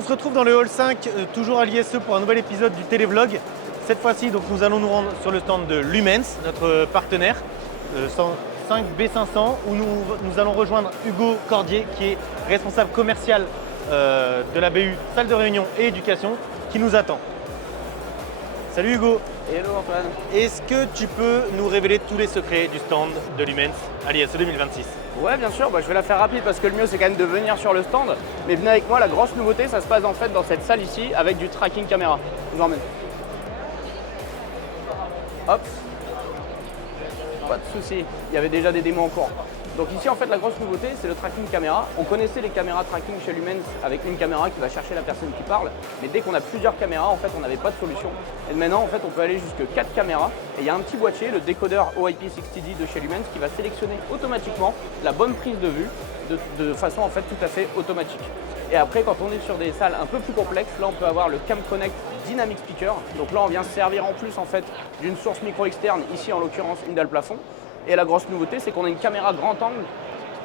On se retrouve dans le hall 5, toujours à l'ISE pour un nouvel épisode du télévlog. Cette fois-ci, donc, nous allons nous rendre sur le stand de Lumens, notre partenaire, 5B500, où nous allons rejoindre Hugo Cordier, qui est responsable commercial de la BU Salle de Réunion et Éducation, qui nous attend. Salut Hugo. Hello Antoine. Est-ce que tu peux nous révéler tous les secrets du stand de Lumens à l'ISE 2026? Ouais, bien sûr, je vais la faire rapide parce que le mieux c'est quand même de venir sur le stand. Mais venez avec moi, la grosse nouveauté, ça se passe en fait dans cette salle ici avec du tracking caméra. Je vous emmène. Hop. Pas de souci, il y avait déjà des démos en cours. Donc ici en fait la grosse nouveauté c'est le tracking caméra. On connaissait les caméras tracking chez Lumens avec une caméra qui va chercher la personne qui parle. Mais dès qu'on a plusieurs caméras en fait on n'avait pas de solution. Et maintenant en fait on peut aller jusque 4 caméras. Et il y a un petit boîtier, le décodeur OIP60D de chez Lumens qui va sélectionner automatiquement la bonne prise de vue de façon en fait tout à fait automatique. Et après quand on est sur des salles un peu plus complexes, là on peut avoir le Cam Connect Dynamic Speaker. Donc là on vient se servir en plus en fait d'une source micro externe, ici en l'occurrence une dalle plafond. Et la grosse nouveauté, c'est qu'on a une caméra grand angle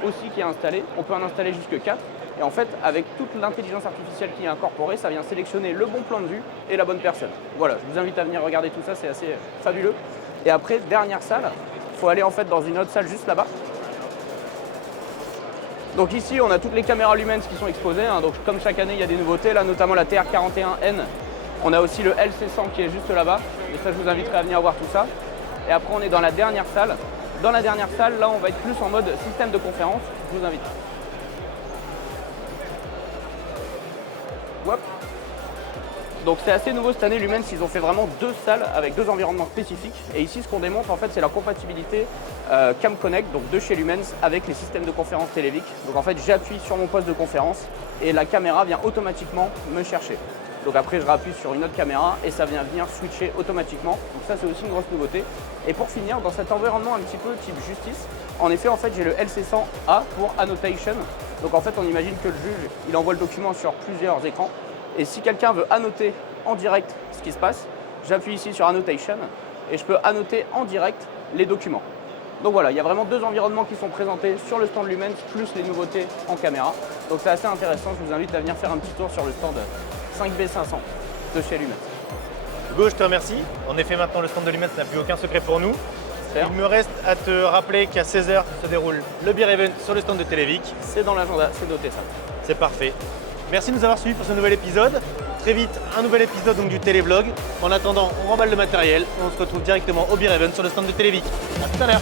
aussi qui est installée. On peut en installer jusque 4. Et en fait, avec toute l'intelligence artificielle qui est incorporée, ça vient sélectionner le bon plan de vue et la bonne personne. Voilà, je vous invite à venir regarder tout ça, c'est assez fabuleux. Et après, dernière salle, il faut aller en fait dans une autre salle juste là-bas. Donc ici, on a toutes les caméras Lumens qui sont exposées. Donc comme chaque année, il y a des nouveautés, là notamment la TR41N. On a aussi le LC100 qui est juste là-bas. Et ça, je vous inviterai à venir voir tout ça. Et après, on est dans la dernière salle. Dans la dernière salle, là, on va être plus en mode système de conférence. Je vous invite. Hop. Donc c'est assez nouveau cette année, Lumens, ils ont fait vraiment deux salles avec deux environnements spécifiques. Et ici, ce qu'on démontre, en fait, c'est la compatibilité Cam Connect, donc de chez Lumens, avec les systèmes de conférence Televic. Donc en fait, j'appuie sur mon poste de conférence et la caméra vient automatiquement me chercher. Donc après, je rappuie sur une autre caméra et ça vient venir switcher automatiquement. Donc ça, c'est aussi une grosse nouveauté. Et pour finir, dans cet environnement un petit peu type justice, en effet, en fait, j'ai le LC100A pour annotation. Donc en fait, on imagine que le juge, il envoie le document sur plusieurs écrans. Et si quelqu'un veut annoter en direct ce qui se passe, j'appuie ici sur annotation et je peux annoter en direct les documents. Donc voilà, il y a vraiment deux environnements qui sont présentés sur le stand Lumens, plus les nouveautés en caméra. Donc c'est assez intéressant, je vous invite à venir faire un petit tour sur le stand 5B500 de chez Lumens. Hugo, je te remercie. En effet, maintenant, le stand de Lumens n'a plus aucun secret pour nous. Il me reste à te rappeler qu'à 16h se déroule le Beer Event sur le stand de Televic. C'est dans l'agenda, c'est noté ça. C'est parfait. Merci de nous avoir suivis pour ce nouvel épisode. Très vite, un nouvel épisode donc, du télévlog. En attendant, on remballe le matériel et on se retrouve directement au Beer Event sur le stand de Televic. A tout à l'heure.